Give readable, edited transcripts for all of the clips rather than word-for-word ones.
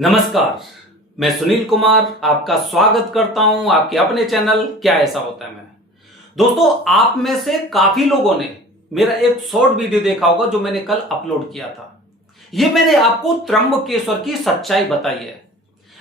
नमस्कार, मैं सुनील कुमार आपका स्वागत करता हूं आपके अपने चैनल क्या ऐसा होता है में। दोस्तों, आप में से काफी लोगों ने मेरा एक शॉर्ट वीडियो देखा होगा जो मैंने कल अपलोड किया था। यह मैंने आपको त्र्यंबकेश्वर की सच्चाई बताई है।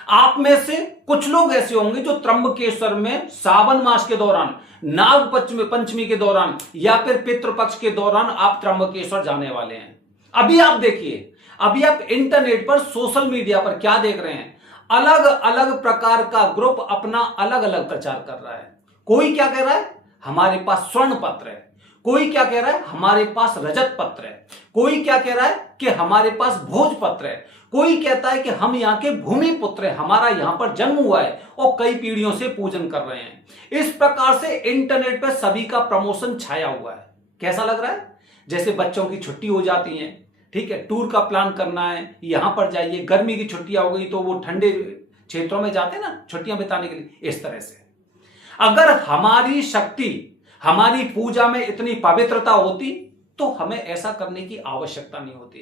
आप में से कुछ लोग ऐसे होंगे जो त्र्यंबकेश्वर में सावन मास के दौरान, नाग पंचमी के दौरान या फिर पितृपक्ष के दौरान आप त्र्यंबकेश्वर जाने वाले हैं। अभी आप देखिए, अभी आप इंटरनेट पर, सोशल मीडिया पर क्या देख रहे हैं? अलग अलग प्रकार का ग्रुप अपना अलग अलग प्रचार कर रहा है। कोई क्या कह रहा है, हमारे पास स्वर्ण पत्र है। कोई क्या कह रहा है, हमारे पास रजत पत्र है। कोई क्या कह रहा है कि हमारे पास भोज पत्र है। कोई कहता है कि हम यहाँ के भूमि पुत्र है, हमारा यहां पर जन्म हुआ है और कई पीढ़ियों से पूजन कर रहे हैं। इस प्रकार से इंटरनेट पर सभी का प्रमोशन छाया हुआ है। कैसा लग रहा है? जैसे बच्चों की छुट्टी हो जाती है, ठीक है, टूर का प्लान करना है, यहां पर जाइए। गर्मी की छुट्टियां हो गई तो वो ठंडे क्षेत्रों में जाते हैं ना छुट्टियां बिताने के लिए। इस तरह से अगर हमारी शक्ति, हमारी पूजा में इतनी पवित्रता होती तो हमें ऐसा करने की आवश्यकता नहीं होती।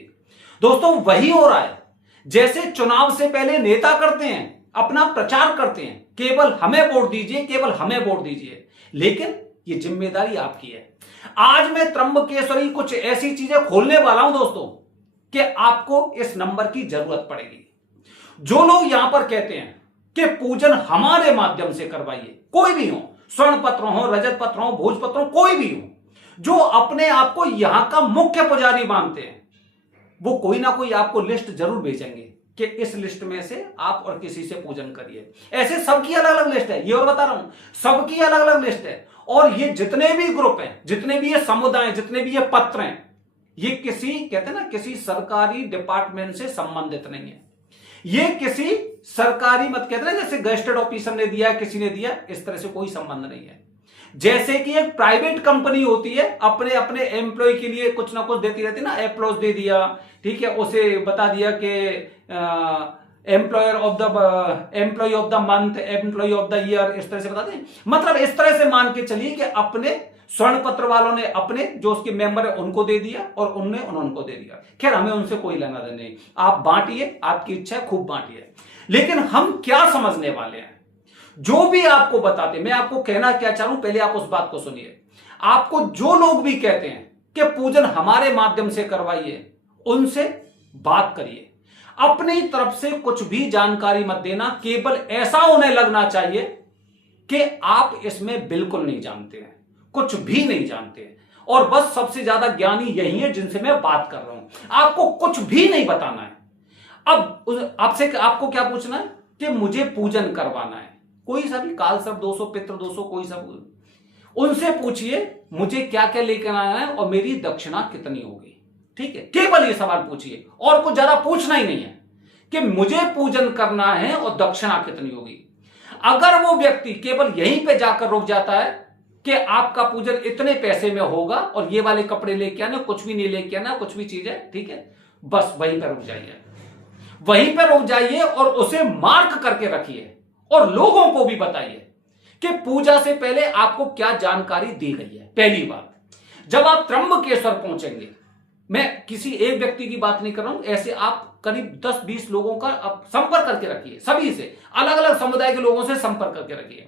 दोस्तों, वही हो रहा है जैसे चुनाव से पहले नेता करते हैं, अपना प्रचार करते हैं, केवल हमें वोट दीजिए, केवल हमें वोट दीजिए। लेकिन ये जिम्मेदारी आपकी है। आज मैं त्र्यंबकेश्वरी कुछ ऐसी चीजें खोलने वाला हूं दोस्तों कि आपको इस नंबर की जरूरत पड़ेगी। जो लोग यहां पर कहते हैं कि पूजन हमारे माध्यम से करवाइए, कोई भी हो, स्वर्ण पत्र हो, रजत पत्र हो, भोज पत्र हो, कोई भी हो, जो अपने आप को यहां का मुख्य पुजारी मानते हैं, वो कोई ना कोई आपको लिस्ट जरूर भेजेंगे कि इस लिस्ट में से आप और किसी से पूजन करिए। ऐसे सबकी अलग अलग लिस्ट है, ये और बता रहा हूं, सबकी अलग अलग लिस्ट है। और ये जितने भी ग्रुप हैं, जितने भी ये समुदाय, जितने भी ये पत्र हैं, ये किसी, कहते हैं ना, किसी सरकारी डिपार्टमेंट से संबंधित नहीं है। ये किसी सरकारी, मत कहते ना जैसे गजेटेड ऑफिसर ने दिया, किसी ने दिया, इस तरह से कोई संबंध नहीं है। जैसे कि एक प्राइवेट कंपनी होती है, अपने अपने एम्प्लॉय के लिए कुछ ना कुछ देती रहती है ना, एप्लॉज दे दिया, ठीक है, उसे बता दिया कि employee of the month, employee of the year, इस तरह से बताते हैं। मतलब इस तरह से मान के चलिए कि अपने स्वर्ण पत्र वालों ने अपने जो उसके मेंबर है उनको दे दिया और उनको दे दिया। खैर, हमें उनसे कोई लेना देना नहीं, आप बांटिए, आपकी इच्छा है, खूब बांटिए। लेकिन हम क्या समझने वाले हैं, जो भी आपको बताते, मैं आपको कहना क्या चाह रहा हूं, पहले आप उस बात को सुनिए। आपको जो लोग भी कहते हैं कि पूजन हमारे माध्यम से करवाइए, उनसे बात करिए। अपनी तरफ से कुछ भी जानकारी मत देना, केवल ऐसा उन्हें लगना चाहिए कि आप इसमें बिल्कुल नहीं जानते हैं, कुछ भी नहीं जानते हैं, और बस सबसे ज्यादा ज्ञानी यही है जिनसे मैं बात कर रहा हूं। आपको कुछ भी नहीं बताना है। अब आपसे आपको क्या पूछना है कि मुझे पूजन करवाना है, कोई सा भी, काल सर्प दोषो, पितृ दोषो, कोई सा, उनसे पूछिए मुझे क्या क्या लेकर आना है और मेरी दक्षिणा कितनी होगी। ठीक है, केवल ये सवाल पूछिए, और कुछ ज्यादा पूछना ही नहीं है कि मुझे पूजन करना है और दक्षिणा कितनी होगी। अगर वो व्यक्ति केवल यहीं पे जाकर रुक जाता है कि आपका पूजन इतने पैसे में होगा और ये वाले कपड़े लेके आना, कुछ भी नहीं लेके आना, कुछ भी चीज है, ठीक है, बस वहीं पर रुक जाइए, वहीं पर रुक जाइए और उसे मार्क करके रखिए और लोगों को भी बताइए कि पूजा से पहले आपको क्या जानकारी दी गई है। पहली बात, जब आप त्र्यंबकेश्वर पहुंचेंगे, मैं किसी एक व्यक्ति की बात नहीं कर रहा हूं, ऐसे आप करीब 10-20 लोगों का आप संपर्क करके रखिए, सभी से, अलग अलग समुदाय के लोगों से संपर्क करके रखिए।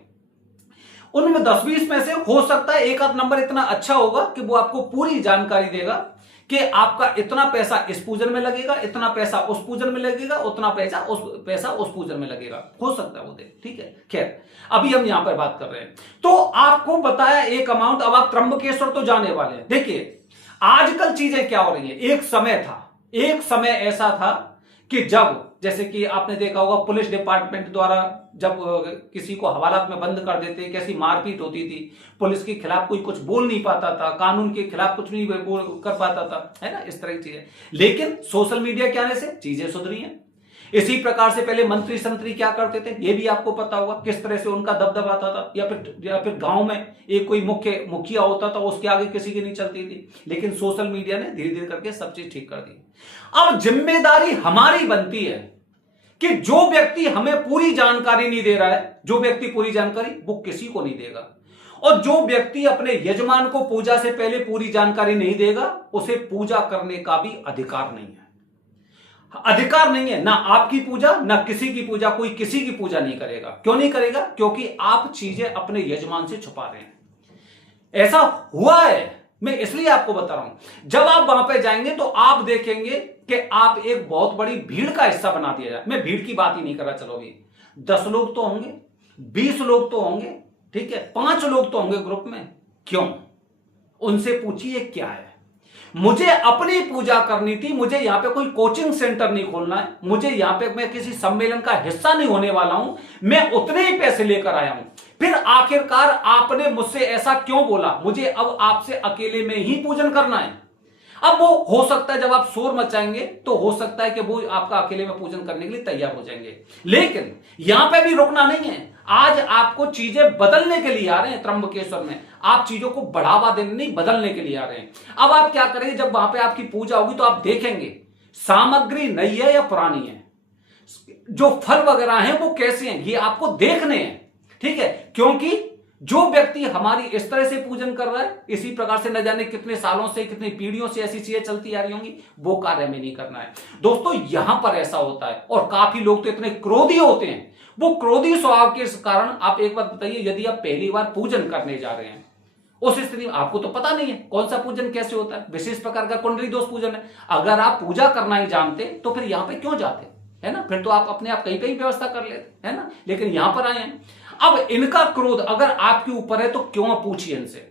उनमें 10-20 में से हो सकता है एक आध नंबर इतना अच्छा होगा कि वो आपको पूरी जानकारी देगा कि आपका इतना पैसा इस पूजन में लगेगा, इतना पैसा उस पूजन में लगेगा, उतना पैसा उस पूजन में लगेगा, हो सकता है वो दे, ठीक है। खैर, अभी हम यहां पर बात कर रहे हैं, तो आपको बताया एक अमाउंट। अब आप त्र्यंबकेश्वर तो जाने वाले हैं। देखिए, आजकल चीजें क्या हो रही है, एक समय ऐसा था कि जब, जैसे कि आपने देखा होगा, पुलिस डिपार्टमेंट द्वारा जब किसी को हवालात में बंद कर देते, कैसी मारपीट होती थी, पुलिस के खिलाफ कोई कुछ बोल नहीं पाता था, कानून के खिलाफ कुछ नहीं बोल कर पाता था, है ना, इस तरह की चीजें। लेकिन सोशल मीडिया के आने से चीजें सुधरी हैं। इसी प्रकार से पहले मंत्री संतरी क्या करते थे, ये भी आपको पता होगा, किस तरह से उनका दबदबा आता था, या फिर गांव में एक कोई मुखिया होता था, उसके आगे किसी की नहीं चलती थी। लेकिन सोशल मीडिया ने धीरे धीरे करके सब चीज ठीक कर दी। अब जिम्मेदारी हमारी बनती है कि जो व्यक्ति हमें पूरी जानकारी नहीं दे रहा है, जो व्यक्ति पूरी जानकारी, वो किसी को नहीं देगा, और जो व्यक्ति अपने यजमान को पूजा से पहले पूरी जानकारी नहीं देगा, उसे पूजा करने का भी अधिकार नहीं है। अधिकार नहीं है, ना आपकी पूजा ना किसी की पूजा, कोई किसी की पूजा नहीं करेगा। क्यों नहीं करेगा? क्योंकि आप चीजें अपने यजमान से छुपा रहे हैं। ऐसा हुआ है, मैं इसलिए आपको बता रहा हूं। जब आप वहां पे जाएंगे तो आप देखेंगे कि आप एक बहुत बड़ी भीड़ का हिस्सा बना दिया जाए। मैं भीड़ की बात ही नहीं कर रहा, चलो अभी 10 लोग तो होंगे, 20 लोग तो होंगे, ठीक है, 5 लोग तो होंगे ग्रुप में। क्यों? उनसे पूछिए क्या है। मुझे अपनी पूजा करनी थी, मुझे यहां पे कोई कोचिंग सेंटर नहीं खोलना है, मुझे यहां पे मैं किसी सम्मेलन का हिस्सा नहीं होने वाला हूं, मैं उतने ही पैसे लेकर आया हूं। फिर आखिरकार आपने मुझसे ऐसा क्यों बोला? मुझे अब आपसे अकेले में ही पूजन करना है। अब वो हो सकता है जब आप शोर मचाएंगे तो हो सकता है कि वो आपका अकेले में पूजन करने के लिए तैयार हो जाएंगे, लेकिन यहां पे भी रुकना नहीं है। आज आपको चीजें बदलने के लिए आ रहे हैं। त्र्यंबकेश्वर में आप चीजों को बढ़ावा देने नहीं, बदलने के लिए आ रहे हैं। अब आप क्या करेंगे? जब वहां पे आपकी पूजा होगी तो आप देखेंगे सामग्री नई है या पुरानी है, जो फल वगैरह हैं वो कैसे हैं, ये आपको देखने हैं, ठीक है। क्योंकि जो व्यक्ति हमारी इस तरह से पूजन कर रहा है, इसी प्रकार से न जाने कितने सालों से, कितनी पीढ़ियों से ऐसी चीजें चलती आ रही होंगी, वो कार्य में नहीं करना है। दोस्तों यहां पर ऐसा होता है, और काफी लोग तो इतने क्रोधी होते हैं। वो क्रोधी स्वभाव के कारण, आप एक बात बताइए, यदि आप पहली बार पूजन करने जा रहे हैं, उस स्थिति में आपको तो पता नहीं है कौन सा पूजन कैसे होता है, विशेष प्रकार का कुंडली दोष पूजन है। अगर आप पूजा करना ही जानते तो फिर यहां पे क्यों जाते, है ना? फिर तो आप अपने आप कहीं पे ही व्यवस्था कर लेते, है ना? लेकिन यहां पर आए हैं। अब इनका क्रोध अगर आपके ऊपर है तो क्यों पूछिए इनसे,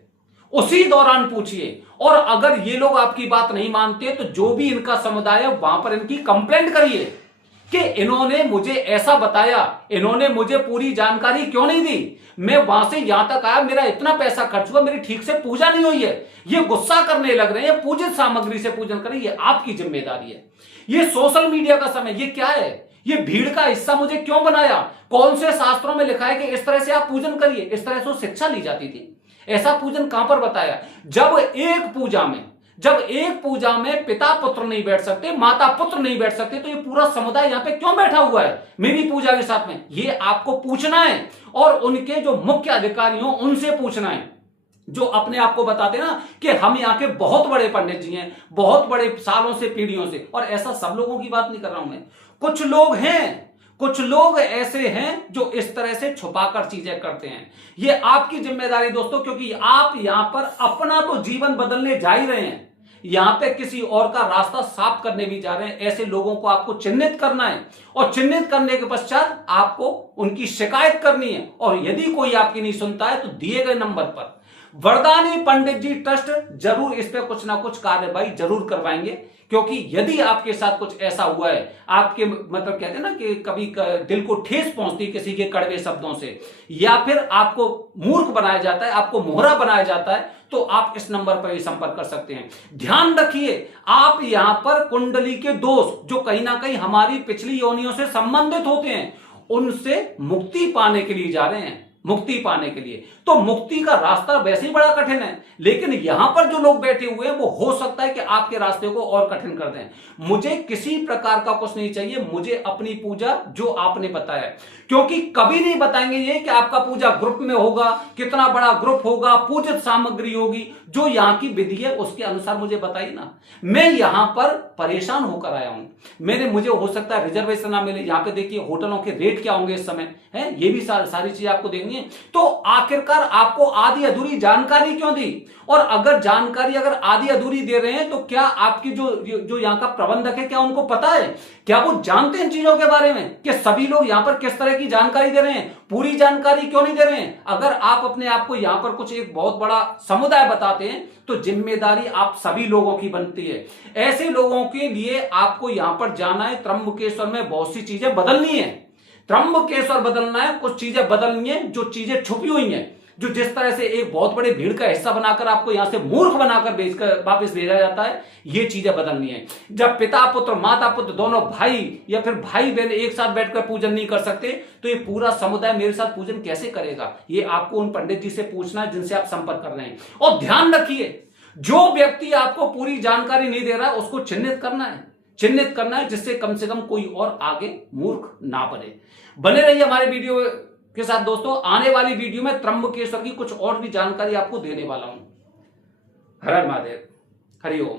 उसी दौरान पूछिए। और अगर ये लोग आपकी बात नहीं मानते तो जो भी इनका समुदाय है वहां पर इनकी कंप्लेंट करिए कि इन्होंने मुझे ऐसा बताया, इन्होंने मुझे पूरी जानकारी क्यों नहीं दी, मैं वहां से यहां तक आया, मेरा इतना पैसा खर्च हुआ, मेरी ठीक से पूजा नहीं हुई है। ये गुस्सा करने लग रहे हैं, पूजित सामग्री से पूजन करें, ये आपकी जिम्मेदारी है। ये सोशल मीडिया का समय, ये क्या है? ये भीड़ का हिस्सा मुझे क्यों बनाया? कौन से शास्त्रों में लिखा है कि इस तरह से आप पूजन करिए? इस तरह से शिक्षा ली जाती थी? ऐसा पूजन कहां पर बताया? जब एक पूजा में पिता पुत्र नहीं बैठ सकते, माता पुत्र नहीं बैठ सकते, तो ये पूरा समुदाय यहां पे क्यों बैठा हुआ है मेरी पूजा के साथ में? ये आपको पूछना है, और उनके जो मुख्य अधिकारी हो उनसे पूछना है, जो अपने आप को बताते हैं ना कि हम यहाँ के बहुत बड़े पंडित जी हैं, बहुत बड़े सालों से, पीढ़ियों से। और ऐसा सब लोगों की बात नहीं कर रहा हूं मैं, कुछ लोग हैं, कुछ लोग ऐसे हैं जो इस तरह से छुपाकर चीजें करते हैं। ये आपकी जिम्मेदारी दोस्तों, क्योंकि आप यहां पर अपना तो जीवन बदलने जा ही रहे हैं, यहां पे किसी और का रास्ता साफ करने भी जा रहे हैं। ऐसे लोगों को आपको चिन्हित करना है, और चिन्हित करने के पश्चात आपको उनकी शिकायत करनी है। और यदि कोई आपकी नहीं सुनता है तो दिए गए नंबर पर वरदानी पंडित जी ट्रस्ट जरूर इस पे कुछ ना कुछ कार्यवाही जरूर करवाएंगे। क्योंकि यदि आपके साथ कुछ ऐसा हुआ है, आपके मतलब कहते हैं ना कि कभी दिल को ठेस पहुंचती किसी के कड़वे शब्दों से, या फिर आपको मूर्ख बनाया जाता है, आपको मोहरा बनाया जाता है, तो आप इस नंबर पर भी संपर्क कर सकते हैं। ध्यान रखिए, आप यहां पर कुंडली के दोष जो कहीं ना कहीं हमारी पिछली योनियों से संबंधित होते हैं, उनसे मुक्ति पाने के लिए जा रहे हैं, मुक्ति पाने के लिए। तो मुक्ति का रास्ता वैसे ही बड़ा कठिन है, लेकिन यहां पर जो लोग बैठे हुए हैं वो हो सकता है कि आपके रास्ते को और कठिन कर दें। मुझे किसी प्रकार का कुछ नहीं चाहिए, मुझे अपनी पूजा जो आपने बताया, क्योंकि कभी नहीं बताएंगे ये कि आपका पूजा ग्रुप में होगा, कितना बड़ा ग्रुप होगा, पूजित सामग्री होगी, जो यहां की विधि है उसके अनुसार मुझे बताइए ना। मैं यहां पर परेशान होकर आया हूं, मुझे हो सकता है रिजर्वेशन ना मिले। यहां पे देखिए होटलों के रेट क्या होंगे इस समय, है ये भी सारी चीजें आपको देखनी है। तो आखिरकार आपको आधी अधूरी जानकारी क्यों दी? और अगर जानकारी अगर आधी अधूरी दे रहे हैं तो क्या आपकी जो यहाँ का प्रबंधक है, क्या उनको पता है, क्या वो जानते हैं चीजों के बारे में कि सभी लोग यहाँ पर किस तरह की जानकारी दे रहे हैं? पूरी जानकारी क्यों नहीं दे रहे हैं? अगर आप अपने आप को यहाँ पर कुछ एक बहुत बड़ा समुदाय बताते हैं तो जिम्मेदारी आप सभी लोगों की बनती है। ऐसे लोगों के लिए आपको यहाँ पर जाना है। त्र्यंबकेश्वर में बहुत सी चीजें बदलनी है, त्र्यंबकेश्वर बदलना है, कुछ चीजें बदलनी है जो चीजें छुपी हुई हैं, जो जिस तरह से एक बहुत बड़े भीड़ का हिस्सा बनाकर आपको यहां से मूर्ख बनाकर वापस भेजा जाता है, ये चीजें बदलनी है। जब पिता पुत्र, माता पुत्र दोनों भाई या फिर भाई बहन एक साथ बैठकर पूजन नहीं कर सकते तो ये पूरा समुदाय मेरे साथ पूजन कैसे करेगा? ये आपको उन पंडित जी से पूछना है जिनसे आप संपर्क कर रहे हैं। और ध्यान रखिए, जो व्यक्ति आपको पूरी जानकारी नहीं दे रहा है उसको चिन्हित करना है, जिससे कम से कम कोई और आगे मूर्ख ना बने रहिए हमारे वीडियो के साथ दोस्तों। आने वाली वीडियो में त्र्यंबकेश्वर की कुछ और भी जानकारी आपको देने वाला हूं। हर हर महादेव, हरि ओम।